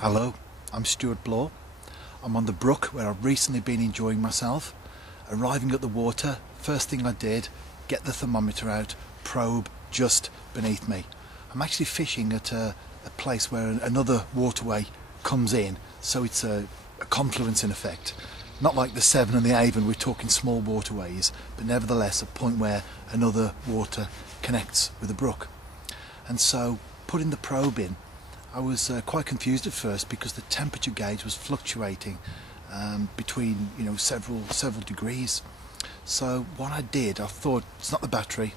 Hello, I'm Stewart Bloor. I'm on the Brook where I've recently been enjoying myself. Arriving at the water, first thing I did, get the thermometer out, probe just beneath me. I'm actually fishing at a place where another waterway comes in, so it's a confluence in effect. Not like the Severn and the Avon, we're talking small waterways, but nevertheless a point where another water connects with the brook. And so putting the probe in, I was quite confused at first because the temperature gauge was fluctuating between several degrees. So what I did, I thought it's not the battery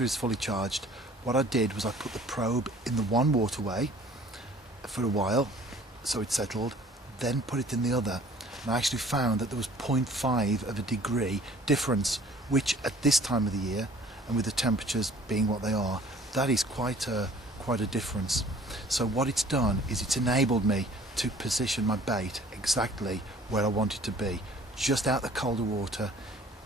is fully charged. What I did was I put the probe in the one waterway for a while so it settled, then put it in the other, and I actually found that there was 0.5 of a degree difference, which at this time of the year and with the temperatures being what they are, that is quite a difference. So what it's done is it's enabled me to position my bait exactly where I want it to be, just out the colder water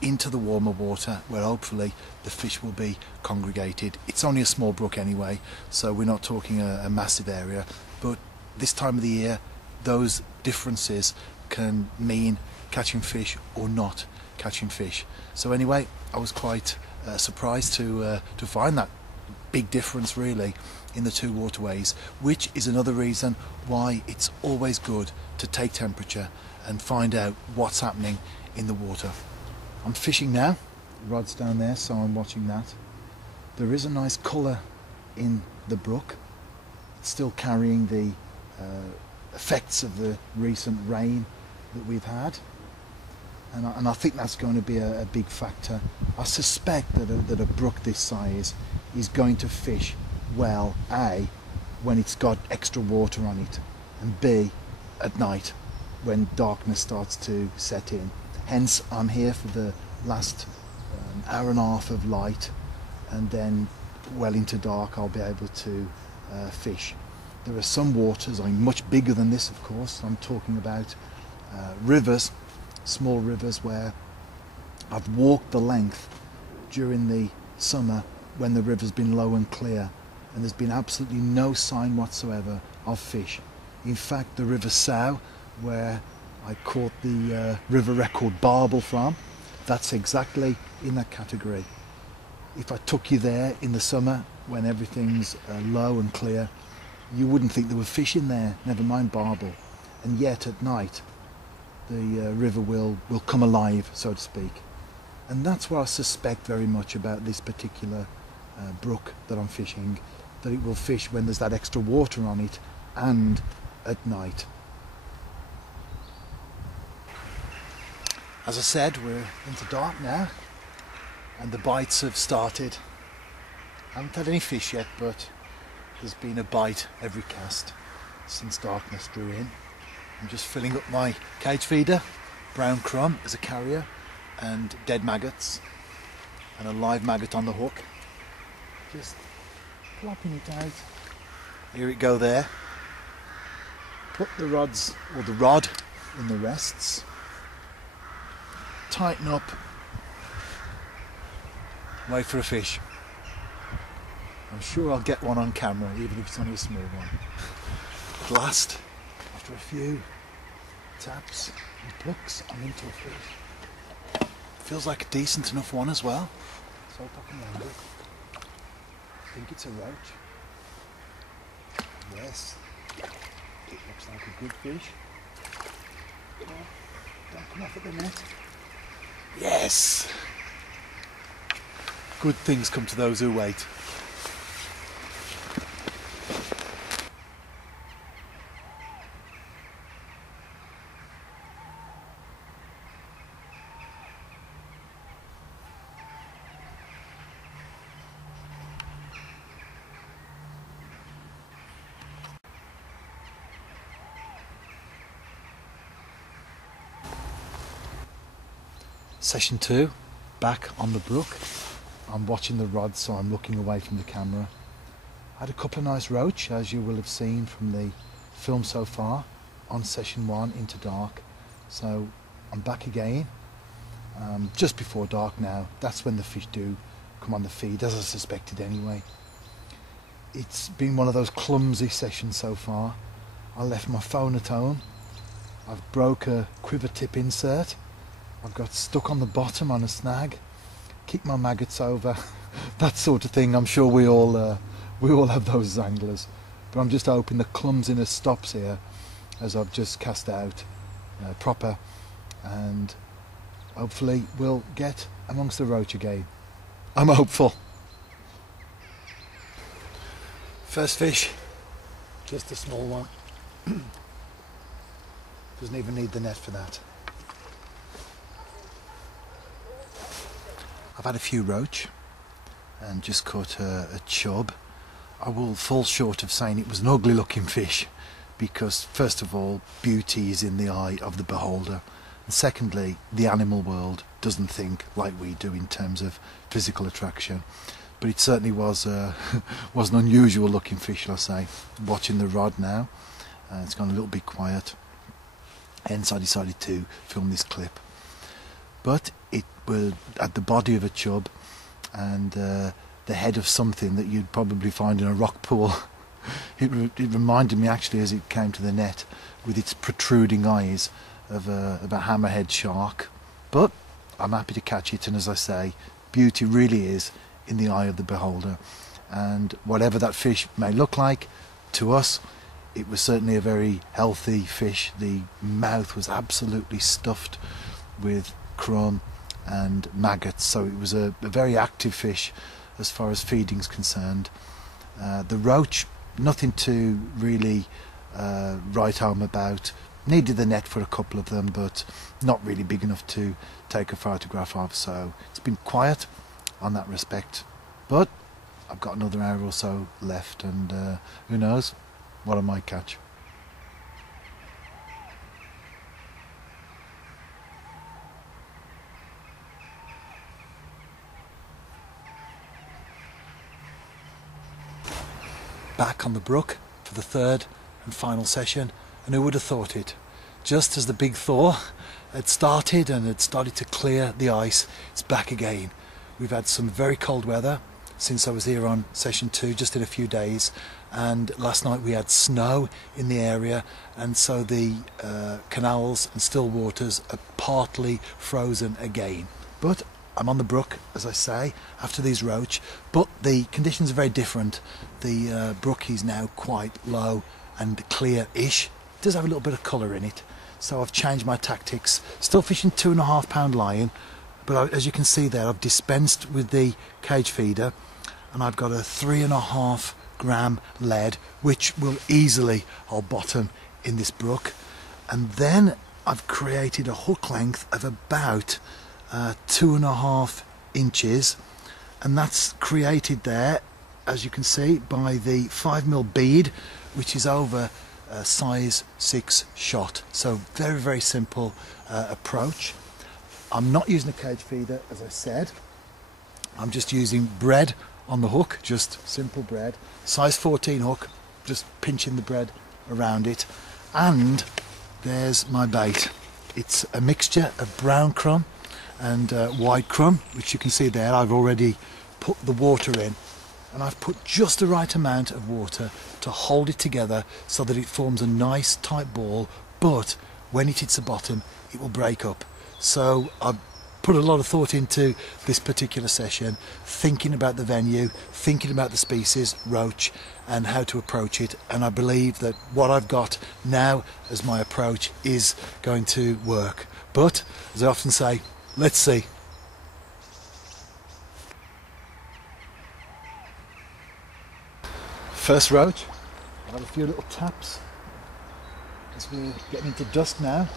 into the warmer water where hopefully the fish will be congregated. It's only a small brook anyway, so we're not talking a massive area, but this time of the year those differences can mean catching fish or not catching fish. So anyway, I was quite surprised to find that big difference really in the two waterways, which is another reason why it's always good to take temperature and find out what's happening in the water. I'm fishing now, the rod's down there, so I'm watching that. There is a nice colour in the brook. It's still carrying the effects of the recent rain that we've had, and I think that's going to be a big factor. I suspect that a brook this size is going to fish well, A, when it's got extra water on it, and B, at night when darkness starts to set in. Hence I'm here for the last hour and a half of light, and then well into dark I'll be able to fish. There are some waters, much bigger than this of course, I'm talking about rivers, small rivers where I've walked the length during the summer when the river's been low and clear, and there's been absolutely no sign whatsoever of fish. In fact, the River Sow, where I caught the river record barbel from, that's exactly in that category. If I took you there in the summer when everything's low and clear, you wouldn't think there were fish in there, never mind barbel. And yet at night the river will come alive, so to speak. And that's what I suspect very much about this particular brook that I'm fishing, that it will fish when there's that extra water on it and at night. As I said, we're into dark now and the bites have started. I haven't had any fish yet, but there's been a bite every cast since darkness drew in. I'm just filling up my cage feeder, brown crumb as a carrier, and dead maggots and a live maggot on the hook. Just plopping it out. Here it go there. Put the rods, or the rod, in the rests. Tighten up. Wait for a fish. I'm sure I'll get one on camera, even if it's only a small one. At last, after a few taps and plucks, I'm into a fish. Feels like a decent enough one as well. So hope I can land it. I think it's a roach. Yes, it looks like a good fish. Come on, don't come off at the net. Yes! Good things come to those who wait. Session 2, back on the brook. I'm watching the rod, so I'm looking away from the camera. I had a couple of nice roach, as you will have seen from the film so far, on session 1 into dark. So I'm back again, just before dark now. That's when the fish do come on the feed, as I suspected anyway. It's been one of those clumsy sessions so far. I left my phone at home. I've broke a quiver tip insert. I've got stuck on the bottom on a snag. Kicked my maggots over. That sort of thing. I'm sure we all have those anglers. But I'm just hoping the clumsiness stops here as I've just cast out proper, and hopefully we'll get amongst the roach again. I'm hopeful. First fish, just a small one. Doesn't even need the net for that. I've had a few roach and just caught a chub. I will fall short of saying it was an ugly looking fish, because first of all, beauty is in the eye of the beholder, and secondly, the animal world doesn't think like we do in terms of physical attraction. But it certainly was was an unusual looking fish, shall I say. Watching the rod now, it's gone a little bit quiet, hence I decided to film this clip. But it was at the body of a chub and the head of something that you'd probably find in a rock pool. It reminded me actually, as it came to the net, with its protruding eyes, of a hammerhead shark. But I'm happy to catch it, and as I say, beauty really is in the eye of the beholder, and whatever that fish may look like to us, it was certainly a very healthy fish. The mouth was absolutely stuffed with crumb and maggots, so it was a very active fish as far as feeding's concerned. The roach, nothing to really write home about. Needed the net for a couple of them, but not really big enough to take a photograph of, so it's been quiet on that respect. But I've got another hour or so left, and who knows what I might catch. Back on the brook for the third and final session, and who would have thought it? Just as the big thaw had started and had started to clear the ice, it's back again. We've had some very cold weather since I was here on session 2, just in a few days, and last night we had snow in the area, and so the canals and still waters are partly frozen again. But I'm on the brook, as I say, after these roach, but the conditions are very different. The brook is now quite low and clear-ish. It does have a little bit of colour in it, so I've changed my tactics. Still fishing 2.5 pound line, but as you can see there, I've dispensed with the cage feeder, and I've got a 3.5 gram lead, which will easily hold bottom in this brook. And then I've created a hook length of about 2.5 inches, and that's created there, as you can see, by the 5mm bead, which is over size 6 shot. So very, very simple approach. I'm not using a cage feeder, as I said. I'm just using bread on the hook, just simple bread, size 14 hook, just pinching the bread around it. And there's my bait. It's a mixture of brown crumb and white crumb, which you can see there. I've already put the water in, and I've put just the right amount of water to hold it together so that it forms a nice tight ball, but when it hits the bottom it will break up. So I've put a lot of thought into this particular session, thinking about the venue, thinking about the species, roach, and how to approach it, and I believe that what I've got now as my approach is going to work. But, as I often say, let's see. First roach. I've had a few little taps as we're getting into dusk now.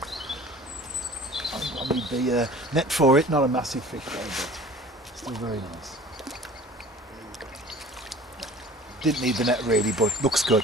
I need the net for it, not a massive fish though, but still very nice. Didn't need the net really, but looks good.